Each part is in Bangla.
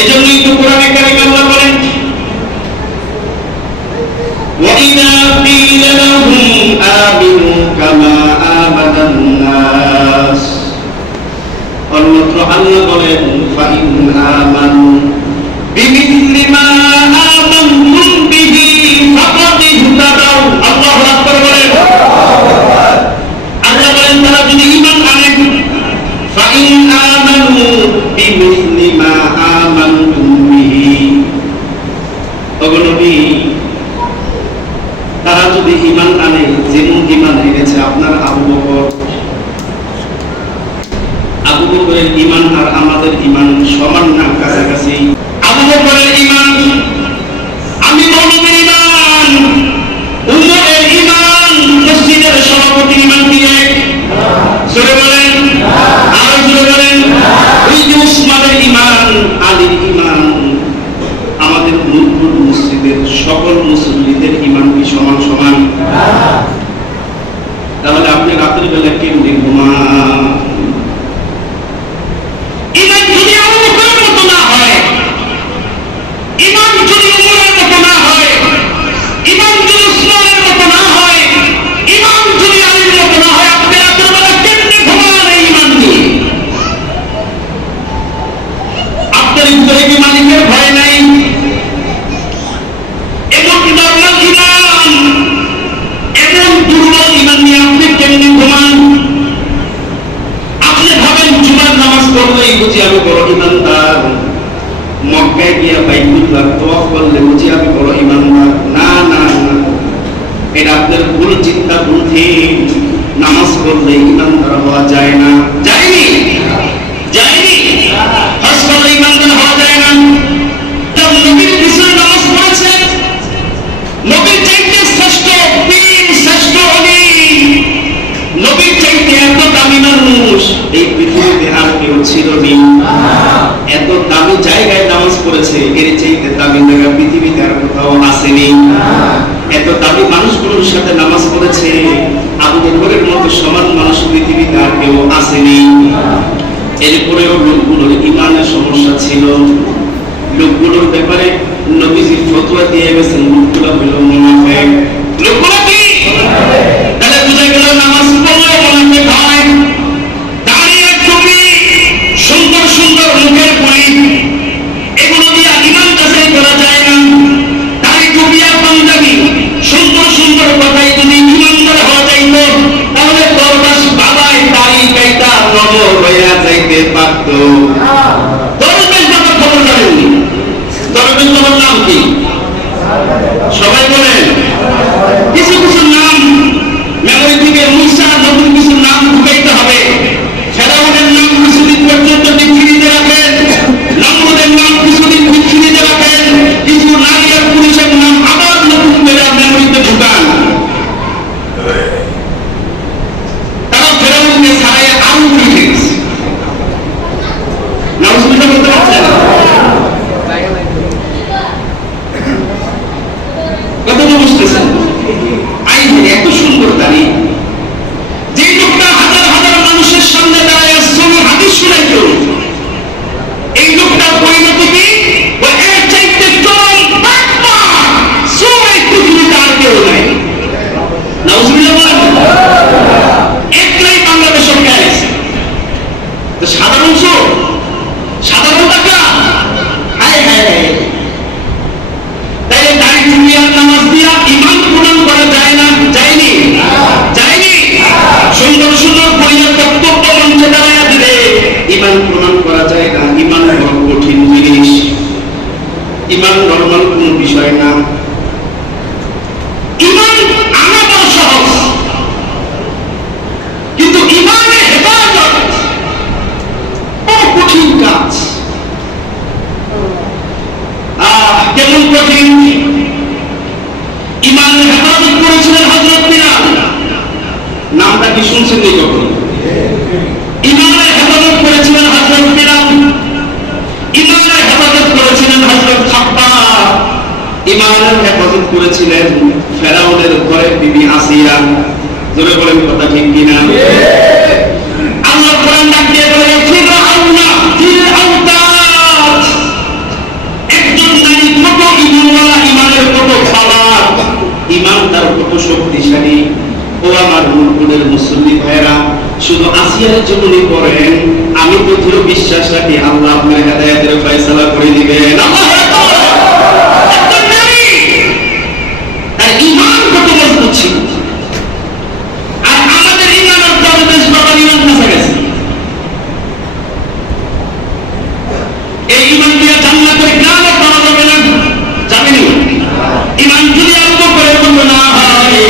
এজন্যই তো কোরআনে কারিমে আল্লাহ বলেন وَإِذَا قِيلَ لَهُمْ آمِنُوا كَمَا آمَنَ النَّاسُ অন্যত্র আল্লাহ বলেন فَإِنْ آمَنُوا بِمِثْلِ مَا آمَنْتُمْ بِهِ فَقَدِ اهْتَدَوْا আল্লাহু আকবার বলেন। আল্লাহ বলেন তারা যদি ঈমান আনে فَإِنْ آمَنُوا بِمِثْلِ مَا آمَنْتُمْ بِهِ নবী তারা যদি ঈমান আনে যেমন ঈমান এনেছে আপনার আবু বকরের ঈমান আর আমাদের ঈমান সমান না কাছাকাছি? আবু বকরের ঈমান, আমি মৌলবীর ঈমান, উমরের ঈমান, মসজিদের সভাপতির ঈমান কি এক? জোরে বলেন, আরো জোরে বলেন। ওই যে উসমানের ঈমান, আলীর ঈমান, আমাদের নূরপুর মসজিদের সকল মুসল্লিদের ঈমান কি সমান সমান? তাহলে আপনি রাতের বেলা কেমনে ঘুমান? ঈমান যদি আবু বকরের মতো না হয়, ঈমান যদি উমরের মতো না হয়, ঈমান যদি উসমানের মতো না হয়, ঈমান যদি আলীর মতো না হয়, আপনি রাতের বেলা কেমনে ঘুমান এই ঈমান নিয়ে? আপনার ভিতরে কি মালিকের ভয় নাই? বুঝি আমি বড় ইমানদার, মক্কায় গিয়া বাইতুল্লাহ তওয়াফ করলে বুঝি আমি বড় ইমানদার? না না না, এটা আপনার ভুল চিন্তা, ভুল ঠিক। নামাজ পড়লে ইমানদার হওয়া যায় না, যায়নি যায়নি। হজ করলে ইমানদার হওয়া যায় না। নবীর পিছনে নামাজ পড়েছে, নবীর চাইতে শ্রেষ্ঠ পীর, শ্রেষ্ঠ ওলি, নবীর চাইতে এত দামি মানুষ এই পৃথিবীতে আর কেউ ছিল না। এত দামি জায়গায় নামাজ পড়েছে, এর চাইতে দামি জায়গা পৃথিবীতে আর কোথাও আসেনি। এত দামি মানুষগুলোর সাথে নামাজ পড়েছে, আবু বকরের মতো সমান মানুষ পৃথিবীতে আর কেউ আসেনি। এরপরেও লোকগুলোর ঈমানের সমস্যা ছিল। লোকগুলোর ব্যাপারে নবীজি ফতোয়া দিয়ে গেছেন, লোকগুলো হলো মুনাফিক। লোকগুলো কি? তাহলে বুঝা গেল নামাজ পড়লে মুনাফিক হয়। দাঁড়িয়ে টুপি, সুন্দর সুন্দর মুখের পলি, এগুলো দিয়ে ঈমান যাচাই করা যায় না। দাড়ি টুপি আর পাঞ্জাবি, সুন্দর সুন্দর কথাই যদি ঈমানদার হওয়া যাইত, তাহলে দরবাস বাবাই দাড়ি কাইটা নজর হইয়া যাইতে পারত। দরবেশ বাবা খবর জানেননি? দরবেশ বাবার নাম কি? সবাই বলেন। কিছু কিছু নাম মেমোরি থেকে মুছা, নতুন কিছু নাম ঢুকাইতে হবে। ফেরাউনের নাম কিছুদিন পর্যন্ত বিচ্ছিরিতে রাখেন, নমরুদের নাম কিছুদিন বিচ্ছিরিতে রাখেন, কিছু নারী আর পুরুষের নাম আবার নতুন করে মেমোরিতে ঢুকান। তারা ফেরাউনকে ছাড়াই আরো উঠে গেছে। নাউজুবিল্লাহ বলতে পারছেন? কতটা বুঝতেছেন? এত সুন্দর দাড়ি, যে লোকটা হাজার হাজার মানুষের সামনে দাঁড়ায় সহি হাদিস শুনাইতো, এই লোকটা পরিণত কি? এর চাইতে চরম বাটপার সবাই পৃথিবীতে আর কেউ নাই। নাউজুবিল্লাহ বলেন। একলাই বাংলাদেশের গ্যাস তো সাধারণ চোর, সাধারণ টাকা। হায় হায় হায়, তাই দাড়ি টুপি আর নামাজ দিয়া ঈমান প্রমাণ করা যায় না? যায়নি যায়নি। সুন্দর সুন্দর পরিবার বক্তব্য মঞ্চে দাঁড়াইয়া দিলে ঈমান প্রমাণ করা যায় না। ঈমান বড় কঠিন জিনিস, ঈমান নরমাল কোন বিষয় না। ঈমান আনা বড় সহজ, কিন্তু ঈমানে হেফাজত বড় কঠিন কাজ। কেমন কঠিন? ঈমানের হেফাজত করেছিলেন হযরত বিলাল। নামটা কি শুনছেন নি কখনো? ঈমানের হেফাজত করেছিলেন হযরত বিলাল। ঈমানের হেফাজত করেছিলেন হযরত খাব্বাব। ঈমানের হেফাজত করেছিলেন ফেরাউনের ঘরের বিবি আসিয়া। জোরে বলেন কথা ঠিক কিনা? আল্লাহ কোরআন ডাক দিয়ে বলে ফিরআউনা ফিল আওতাদ, এই ঈমান দিয়ে জান্নাতের গ্রামে পাওয়া যাবে না, যাবে না। ঈমান যদি আবু বকরের মতো না হয়,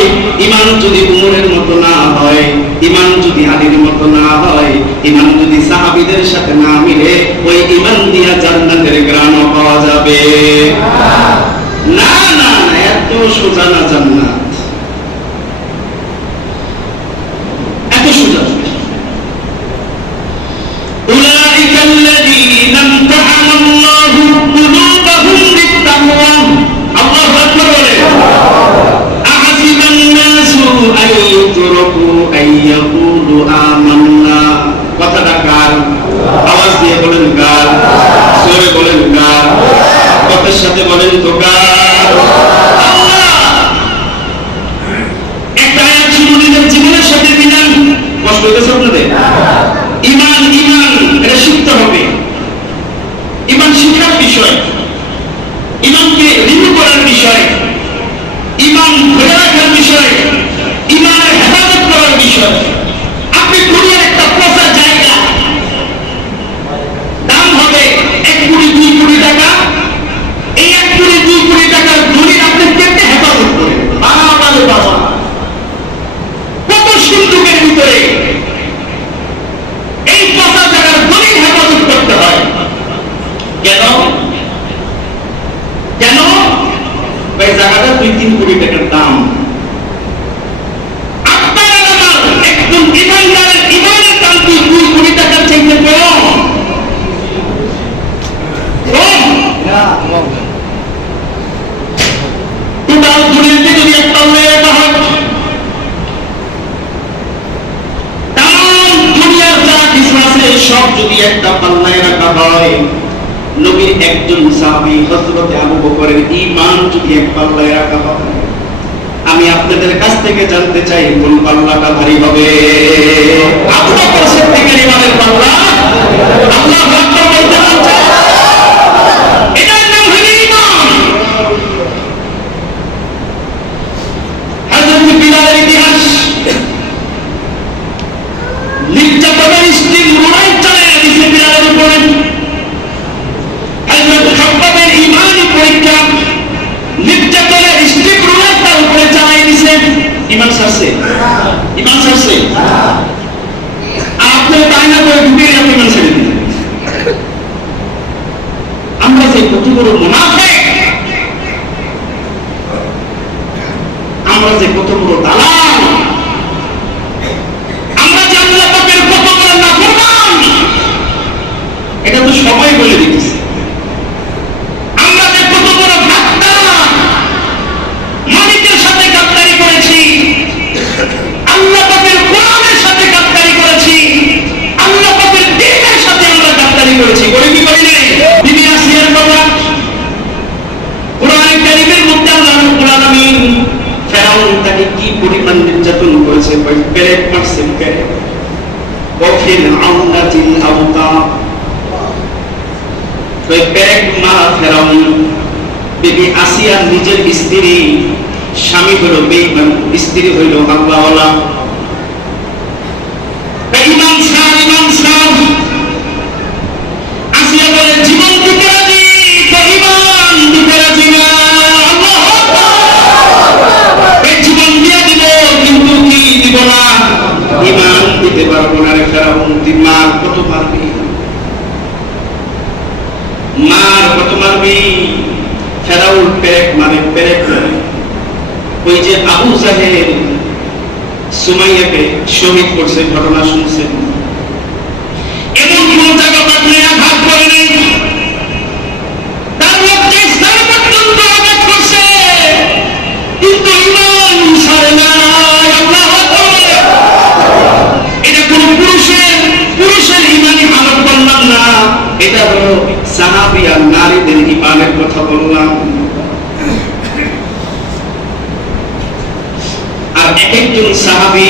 ঈমান যদি উমরের মতো না হয়, ঈমান যদি আলীর মতো না হয়, ঈমান যদি সাহাবীদের সাথে না মিলে, ওই ঈমান দিয়া জান্নাতের গ্রাম পাওয়া যাবে না। না না, এত সোজা না জান্নাত, এত সোজা। أولئك الذين امتحن الله قلوبهم للتقوى الله أكبر أحسب الناس أن يتركوا أن يقولوا آمنا কথাটা কার? আওয়াজ দিয়ে বলেন কার? জোরে বলেন কার? কথার সাথে বলেন তো কার? আল্লাহ। একটা আয়াত শুধু নিজের জীবনের সাথে দিলেন, কষ্ট হইতেছে আপনাদের? ঈমান ঈমান এটা শিখতে হবে। ঈমান শিখার বিষয়, ঈমানকে রিনিউ করার বিষয়, ঈমান ধরে রাখার বিষয়, ঈমানের হেফাজত করার বিষয়। আপনি দুনিয়ার একটা পচা জায়গা, দাম হবে 1 কোটি 2 কোটি টাকা, এই 1 কোটি 2 কোটি টাকার ধনী আপনি কেটে হেফাজত করেন। বাবা রে বাবা, কত সিন্ধুকের ভিতরে এই পচা জায়গার ধনীর হেফাজত করতে হয়। কেন? কেন? ওই জায়গাটা 2-3 কোটি টাকার দাম। আপনার আমার একজন ইমানদারের ইমানের দাম 2 কোটি টাকার চাইতে কম। টোটাল দুনিয়াতে যদি একটা রাখা হয়, তাম দুনিয়ার যা কিছু আছে সব যদি একটা পাল্লায় রাখা হয়, নবীর একজন সাহাবী হযরত আবু বকরের ঈমান যদি এক পাল্লায় রাখা হয়, আমি আপনাদের কাছ থেকে জানতে চাই কোন পাল্লাটা ভারী হবে? আবু বকর সিদ্দিকের ঈমানের পাল্লা। আল্লাহু আকবার বলতে চাই, এটার নাম হলো ঈমান। হযরত বিলালের ইতিহাস, নির্যাতনের স্ত্রী লড়াই চালিয়ে দিয়েছে বিলালের উপরে। হযরত খাব্বাবের ঈমানি পরীক্ষা, নির্যাতনের স্ত্রী লড়াই তার উপরে চালিয়ে দিয়েছে। ঈমান ছাড়ছে? ঈমান ছাড়ছে? আপনি তাই না করে ঢুকে আপনি ঈমান ছেড়ে দিন। আমরা যে কত বড় মুনাফিক, আমরা যে কত বড় দালাল, আমরা যে আল্লাহ পাকের কত বড় নাফরমান, এটা তো সবাই বলে দিতেছে। আমরা যে কত বড় গাদ্দার, মালিকের সাথে গাদ্দারি করেছি, আল্লাহ পাকের কোরআনের সাথে গাদ্দারি করেছি, আল্লাহ পাকের দ্বীনের সাথে আমরা গাদ্দারি করেছি। করে কি করি নাই? বিবি আসিয়ার কথা কোরআনে কারীমের মধ্যে আল্লাহ রাব্বুল আলামিন ফেরাউন তাকে কি পরিমাণ নির্যাতন করেছে, পেরেক মারছে, পেরেক। ওয়াফিল আউনাতিল আওতা, ওই পেরেক মারা ফেরাউন বিবি আসিয়া নিজের স্ত্রী, স্বামী হলো বেঈমান, স্ত্রী হইল আল্লাহওয়ালা। ঈমান ছাড়, ঈমান ছাড়। আসিয়া বলে জীবন দিতে রাজি, তো ঈমান দিতে রাজি না। আল্লাহু আকবার। এই জীবন দিয়ে দিব কিন্তু কি দিব না? ঈমান দিতে পারবো না। রে ফেরাউন, তুই মার কত মারবি, মার কত মারবি? ফেরাউন পেরেক মারে, পেরেক মারে। ওই যে আবু জাহেল সুমাইয়াকে শহীদ করছে, ঘটনা শুনছেন। এমন কোন জায়গা পাকলে আঘাত করে নেই, তার মধ্যে ইসলাম পর্যন্ত আঘাত করছে, কিন্তু ঈমান ছাড়ে না। আল্লাহু আকবার। এটা কোন পুরুষের ঈমানি হালত বললাম না, এটা হলো সাহাবী আর নারীদের ঈমানের কথা বললাম। আর একজন সাহাবী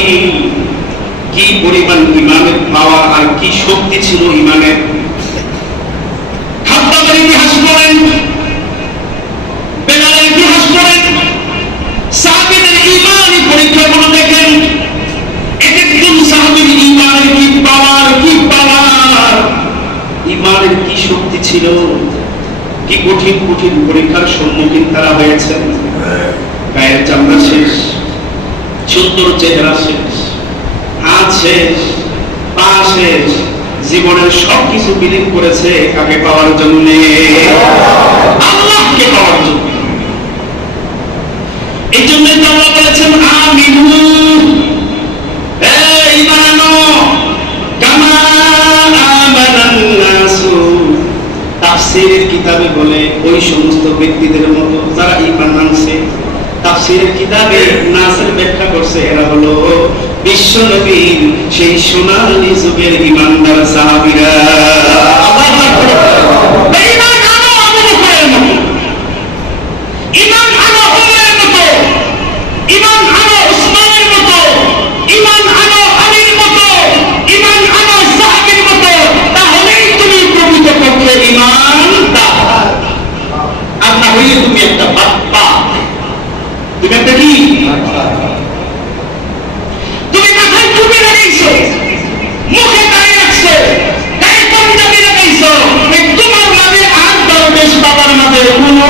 কি পরিমাণ ঈমানের পাওয়ার আর কি শক্তি ছিল ঈমানের। খাব্বাবের ইতিহাস পড়েন, বেলালের ইতিহাস পড়েন, সাহাবীদের ঈমানি পরীক্ষাগুলো দেখেন। এক একজন সাহাবীর ঈমানের কি পাওয়ার, কি পাওয়ার, ঈমানের কি শক্তি ছিল। ছিল, কি কঠিন কঠিন পরীক্ষার সম্মুখীন তারা হয়েছেন। গায়ের চামড়া শেষ, সুন্দর চেহারা শেষ, হাত শেষ, পা শেষ, জীবনের সবকিছু বিলীন করেছে কাকে পাওয়ার জন্য? আল্লাহকে পাওয়ার জন্য। এই জন্য আল্লাহ বলেছেন আমিনু, ঈমান আনো কামা আমানান নাসু। তাফসীরের কিতাবে বলে ওই সমস্ত ব্যক্তিদের মতো যারা ঈমান আনছে। তাফসীরের কিতাবে নাসের ব্যাখ্যা করছে এরা হলো বিশ্ব নবীর সেই সোনালী যুগের ঈমানদার সাহাবীরা। আল্লাহু আকবার। ঈমান আনো আবু বকরের মতো, ঈমান আনো ওমরের মতো, ঈমান আনো উসমানের মতো, ঈমান আনো আলীর মতো, ঈমান আনো সাহাবীর মতো, তাহলেই তুমি প্রকৃতপক্ষে ঈমানদার। আর না হইলে তুমি একটা বাপ্পা, তুমি একটা কি? তুমি মাথায় টুপি লাগাইছো, মুখে দাড়ি রাখছো, গায়ে পাঞ্জাবি লাগাইছো, তোমার মাঝে আর দরবেশ বাবার মাঝে কোনো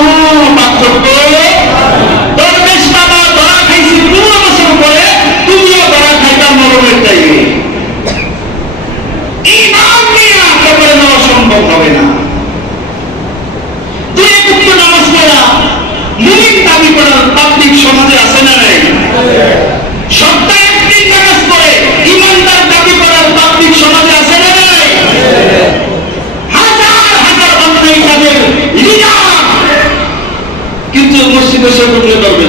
পার্থক্য। দরবেশ বাবা ধরা খাইছি 15 বছর পরে, তুমিও ধরা খাইতা মরণের টাইমে। ঈমান নিয়ে কবরে যাওয়া সম্ভব হবে না। দুই মুক্ত নামাজ পড়া মুমিন দাবি করার পাবলিক সমাজে আছে না নাই? সপ্তাহে একদিন নামাজ পড়ে ঈমানদার দাবি করার পাবলিক সমাজে আছে না নাই? হাজার হাজার অন্যায় কাজের লিডার, কিন্তু মসজিদে সে ঢুকলে করবে